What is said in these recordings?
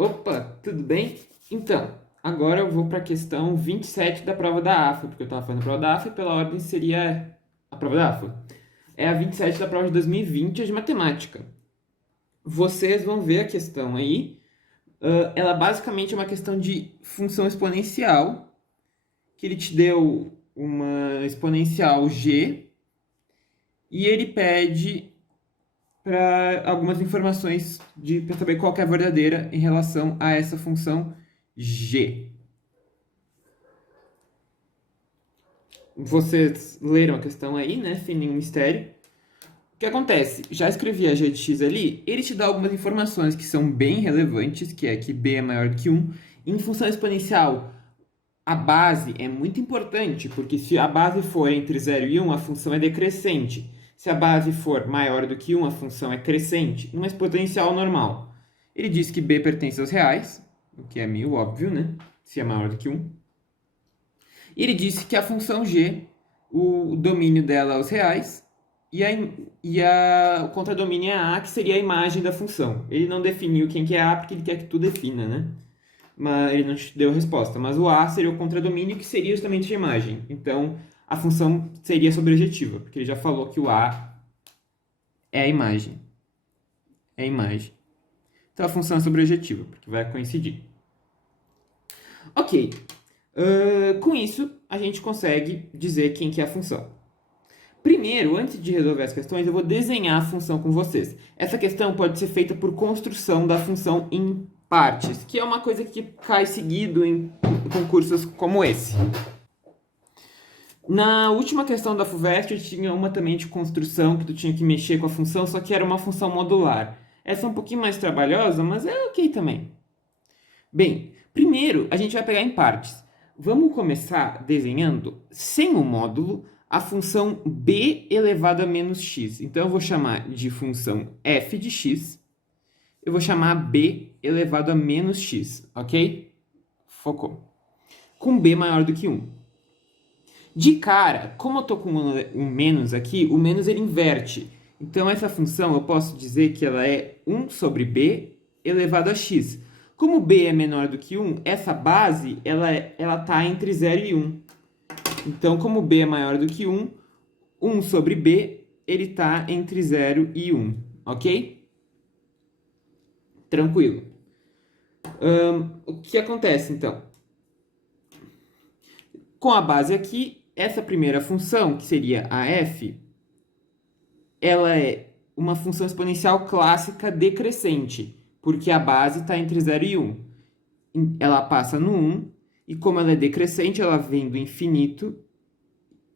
Opa, tudo bem? Então, agora eu vou para a questão 27 da prova da AFA, porque eu estava fazendo a prova da AFA e pela ordem seria a prova da AFA. É a 27 da prova de 2020, a de matemática. Vocês vão ver a questão aí. Ela basicamente é uma questão de função exponencial, que ele te deu uma exponencial g e ele pede para algumas informações para saber qual que é a verdadeira em relação a essa função g. Vocês leram a questão aí, né? Sem nenhum mistério. O que acontece? Já escrevi a g de x ali, ele te dá algumas informações que são bem relevantes, que é que b é maior que 1. Em função exponencial, a base é muito importante, porque se a base for entre 0 e 1, a função é decrescente. Se a base for maior do que 1, a função é crescente. Numa exponencial normal. Ele diz que b pertence aos reais, o que é meio óbvio, né? Se é maior do que 1. E ele disse que a função g, o domínio dela é os reais, o contradomínio é a, que seria a imagem da função. Ele não definiu quem que é a, porque ele quer que tu defina, né? Mas ele não te deu resposta. Mas o a seria o contradomínio, que seria justamente a imagem. Então, a função seria sobrejetiva, porque ele já falou que o a é a imagem. É a imagem. Então, a função é sobrejetiva, porque vai coincidir. Ok. Com isso, a gente consegue dizer quem que é a função. Primeiro, antes de resolver as questões, eu vou desenhar a função com vocês. Essa questão pode ser feita por construção da função em partes, que é uma coisa que cai seguido em concursos como esse. Na última questão da FUVEST, tinha uma também de construção, que tu tinha que mexer com a função, só que era uma função modular. Essa é um pouquinho mais trabalhosa, mas é ok também. Bem, primeiro a gente vai pegar em partes. Vamos começar desenhando, sem o módulo, a função b elevado a menos x. Então, eu vou chamar de função f de x. Eu vou chamar b elevado a menos x, ok? Focou. Com b maior do que 1. De cara, como eu estou com um menos aqui, o menos ele inverte. Então, essa função eu posso dizer que ela é 1 sobre b elevado a x. Como b é menor do que 1, essa base ela está entre 0 e 1. Então, como b é maior do que 1, 1 sobre b ele está entre 0 e 1, ok? Tranquilo. O que acontece, então? Com a base aqui, essa primeira função, que seria a f, ela é uma função exponencial clássica decrescente, porque a base está entre 0 e 1. Ela passa no 1, e como ela é decrescente, ela vem do infinito,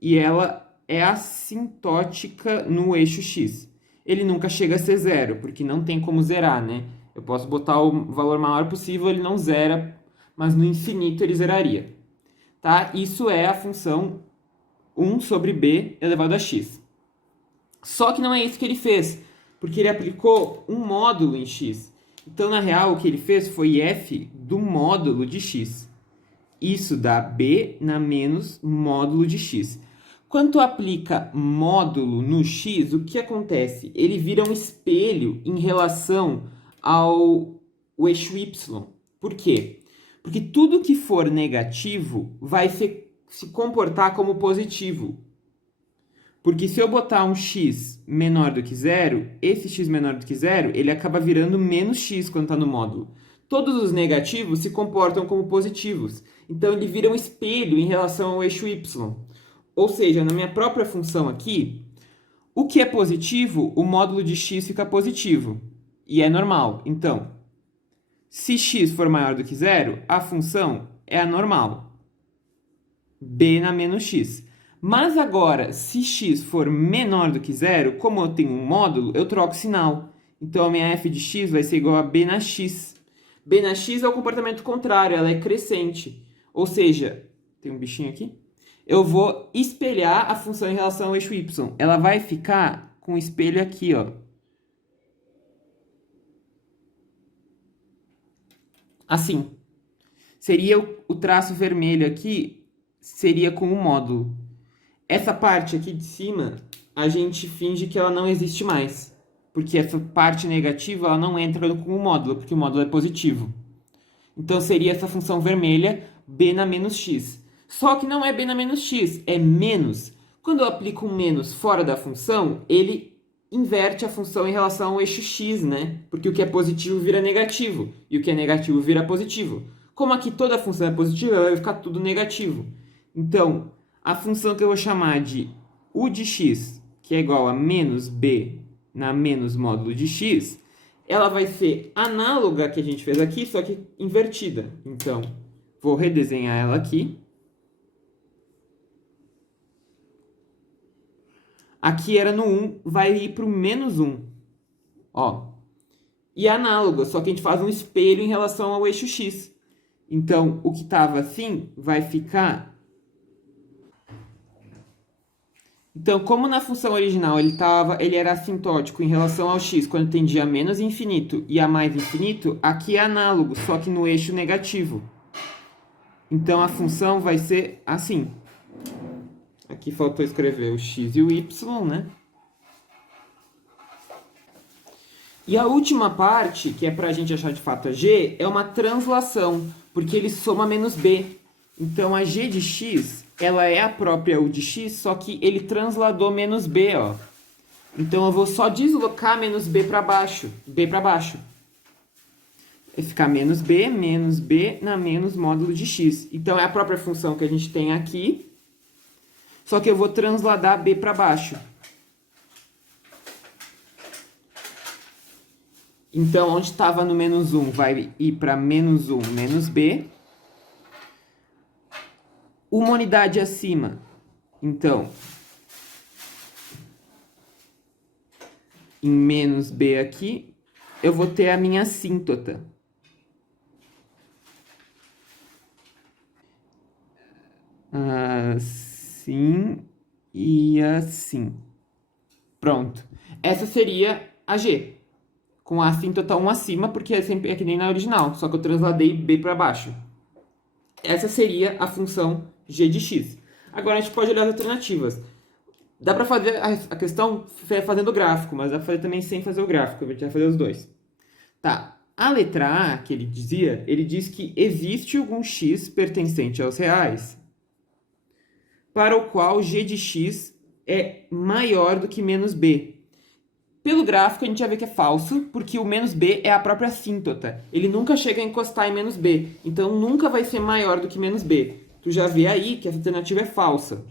e ela é assintótica no eixo x. Ele nunca chega a ser zero, porque não tem como zerar, né? Eu posso botar o valor maior possível, ele não zera, mas no infinito ele zeraria. Tá? Isso é a função 1 sobre b elevado a x. Só que não é isso que ele fez, porque ele aplicou um módulo em x. Então, na real, o que ele fez foi f do módulo de x. Isso dá b na menos módulo de x. Quando tu aplica módulo no x, o que acontece? Ele vira um espelho em relação ao eixo y. Por quê? Porque tudo que for negativo vai se comportar como positivo. Porque se eu botar um x menor do que zero, esse x menor do que zero, ele acaba virando menos x quando está no módulo. Todos os negativos se comportam como positivos. Então, ele vira um espelho em relação ao eixo y. Ou seja, na minha própria função aqui, o que é positivo, o módulo de x fica positivo. E é normal. Então, se x for maior do que zero, a função é a normal. b na menos x. Mas agora, se x for menor do que zero, como eu tenho um módulo, eu troco sinal. Então, a minha f de x vai ser igual a b na x. b na x é o comportamento contrário, ela é crescente. Ou seja, tem um bichinho aqui. Eu vou espelhar a função em relação ao eixo y. Ela vai ficar com o espelho aqui, ó. Assim. Seria o traço vermelho aqui, seria com o módulo. Essa parte aqui de cima, a gente finge que ela não existe mais. Porque essa parte negativa, ela não entra com o módulo, porque o módulo é positivo. Então seria essa função vermelha, b na menos x. Só que não é b na menos x, é menos. Quando eu aplico um menos fora da função, ele inverte a função em relação ao eixo x, né? Porque o que é positivo vira negativo, e o que é negativo vira positivo. Como aqui toda função é positiva, vai ficar tudo negativo. Então, a função que eu vou chamar de u de x, que é igual a menos b na menos módulo de x, ela vai ser análoga à que a gente fez aqui, só que invertida. Então, vou redesenhar ela aqui. Aqui era no 1, vai ir para o menos 1. Ó. E é análoga, só que a gente faz um espelho em relação ao eixo x. Então, o que estava assim vai ficar... Então, como na função original ele era assintótico em relação ao x quando tendia a menos infinito e a mais infinito, aqui é análogo, só que no eixo negativo. Então, a função vai ser assim. Aqui faltou escrever o x e o y, né? E a última parte, que é para a gente achar de fato a g, é uma translação, porque ele soma menos b. Então, a g de x, ela é a própria u de x, só que ele transladou menos b, ó. Então, eu vou só deslocar menos b para baixo. B para baixo. Vai ficar menos b na menos módulo de x. Então, é a própria função que a gente tem aqui, só que eu vou transladar b para baixo. Então, onde estava no menos 1, vai ir para menos 1 menos b. Uma unidade acima, então, em menos b aqui, eu vou ter a minha assíntota. Assim e assim. Pronto. Essa seria a g. Com a assíntota 1 acima, porque é que nem na original, só que eu transladei b para baixo. Essa seria a função g de x. Agora a gente pode olhar as alternativas. Dá para fazer a questão fazendo o gráfico, mas dá para fazer também sem fazer o gráfico. A gente vai fazer os dois. Tá. A letra A, que ele dizia, ele diz que existe algum x pertencente aos reais, para o qual g de x é maior do que menos b. Pelo gráfico, a gente vai ver que é falso, porque o menos b é a própria assíntota. Ele nunca chega a encostar em menos b, então nunca vai ser maior do que menos b. Tu já vê aí que essa alternativa é falsa.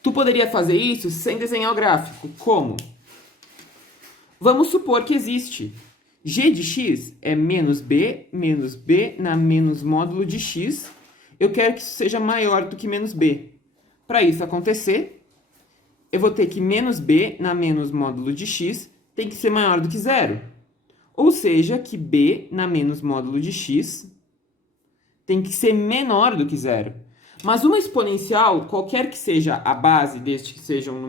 Tu poderia fazer isso sem desenhar o gráfico. Como? Vamos supor que existe. G de x é menos b na menos módulo de x. Eu quero que isso seja maior do que menos b. Para isso acontecer, eu vou ter que menos b na menos módulo de x tem que ser maior do que zero. Ou seja, que b na menos módulo de x tem que ser menor do que zero. Mas uma exponencial, qualquer que seja a base, desde que seja um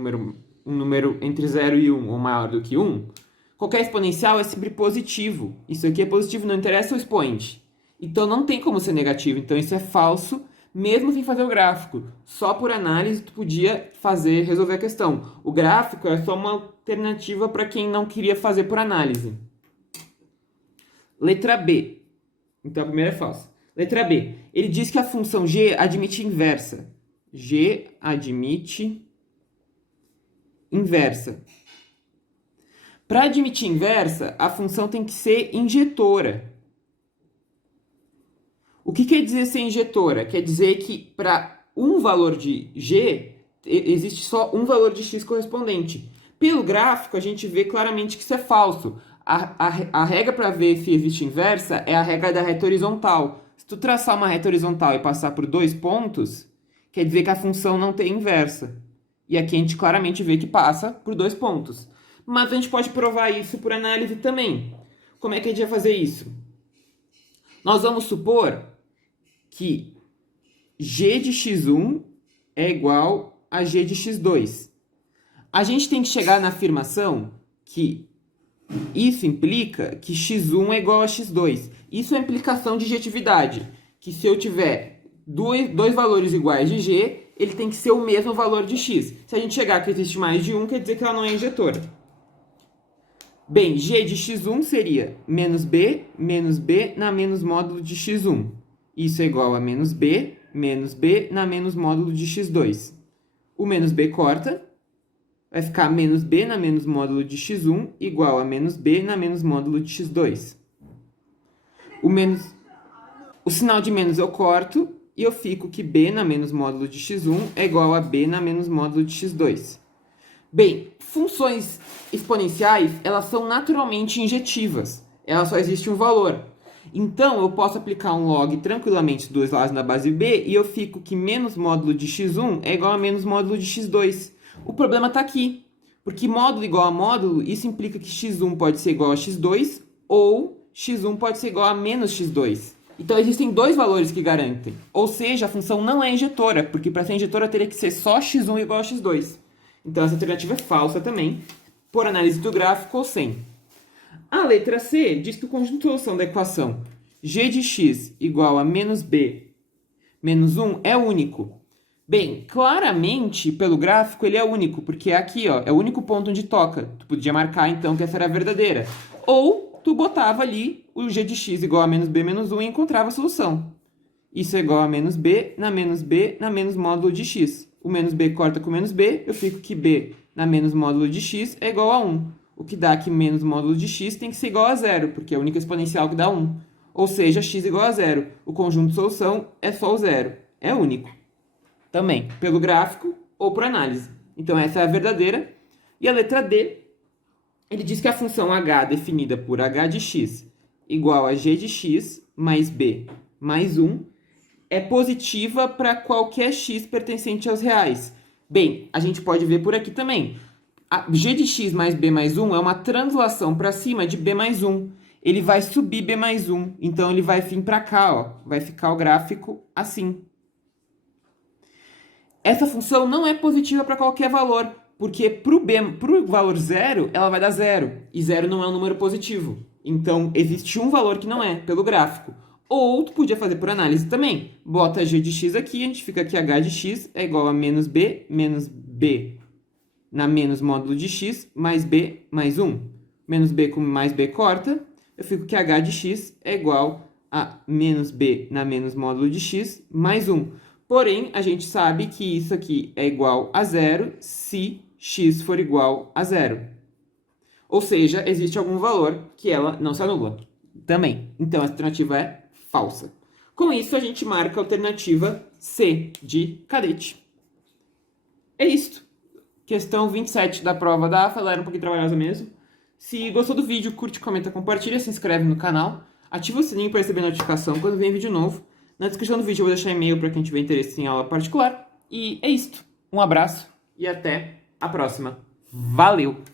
número entre 0 e 1 ou maior do que 1, qualquer exponencial é sempre positivo. Isso aqui é positivo, não interessa o expoente. Então não tem como ser negativo, então isso é falso, mesmo sem fazer o gráfico. Só por análise tu podia resolver a questão. O gráfico é só uma alternativa para quem não queria fazer por análise. Letra B. Então a primeira é falsa. Letra B. Ele diz que a função g admite inversa. G admite inversa. Para admitir inversa, a função tem que ser injetora. O que quer dizer ser injetora? Quer dizer que para um valor de g, existe só um valor de x correspondente. Pelo gráfico, a gente vê claramente que isso é falso. A regra para ver se existe inversa é a regra da reta horizontal. Se tu traçar uma reta horizontal e passar por 2 pontos, quer dizer que a função não tem inversa. E aqui a gente claramente vê que passa por 2 pontos. Mas a gente pode provar isso por análise também. Como é que a gente vai fazer isso? Nós vamos supor que g de x1 é igual a g de x2. A gente tem que chegar na afirmação que isso implica que x1 é igual a x2. Isso é implicação de injetividade, que se eu tiver dois valores iguais de g, ele tem que ser o mesmo valor de x. Se a gente chegar que existe mais de um, quer dizer que ela não é injetora. Bem, g de x1 seria menos b na menos módulo de x1. Isso é igual a menos b na menos módulo de x2. O menos b corta, vai ficar menos b na menos módulo de x1 igual a menos b na menos módulo de x2. O sinal de menos eu corto e eu fico que b na menos módulo de x1 é igual a b na menos módulo de x2. Bem, funções exponenciais, elas são naturalmente injetivas. Elas só existe um valor. Então, eu posso aplicar um log tranquilamente dos dois lados na base b e eu fico que menos módulo de x1 é igual a menos módulo de x2. O problema está aqui, porque módulo igual a módulo, isso implica que x1 pode ser igual a x2 ou x1 pode ser igual a menos x2. Então, existem dois valores que garantem. Ou seja, a função não é injetora, porque para ser injetora teria que ser só x1 igual a x2. Então, essa alternativa é falsa também, por análise do gráfico ou sem. A letra C diz que o conjunto de solução da equação g de x igual a menos b menos 1 é único. Bem, claramente, pelo gráfico, ele é único, porque é aqui, ó, é o único ponto onde toca. Tu podia marcar, então, que essa era a verdadeira. Ou tu botava ali o g de x igual a menos b menos 1 e encontrava a solução. Isso é igual a menos b na menos módulo de x. O menos b corta com menos b, eu fico que b na menos módulo de x é igual a 1. O que dá que menos módulo de x tem que ser igual a zero, porque é a única exponencial que dá 1. Ou seja, x igual a zero. O conjunto de solução é só o zero. É único. Também, pelo gráfico ou por análise. Então, essa é a verdadeira. E a letra D, ele diz que a função h definida por h de x igual a g de x mais b mais 1 é positiva para qualquer x pertencente aos reais. Bem, a gente pode ver por aqui também. A g de x mais b mais 1 é uma translação para cima de b mais 1. Ele vai subir b mais 1. Então, ele vai vir para cá, ó. Vai ficar o gráfico assim. Essa função não é positiva para qualquer valor, porque para o valor zero, ela vai dar zero. E zero não é um número positivo. Então, existe um valor que não é, pelo gráfico. Ou tu podia fazer por análise também. Bota g de x aqui, a gente fica que h de x é igual a menos b na menos módulo de x mais b mais 1. Menos b com mais b corta, eu fico que h de x é igual a menos b na menos módulo de x mais 1. Porém, a gente sabe que isso aqui é igual a zero se x for igual a zero. Ou seja, existe algum valor que ela não se anula também. Então, essa alternativa é falsa. Com isso, a gente marca a alternativa C de cadete. É isto. Questão 27 da prova da AFA, ela era um pouquinho trabalhosa mesmo. Se gostou do vídeo, curte, comenta, compartilha, se inscreve no canal, ativa o sininho para receber notificação quando vem vídeo novo. Na descrição do vídeo eu vou deixar e-mail para quem tiver interesse em aula particular. E é isto. Um abraço e até a próxima. Valeu!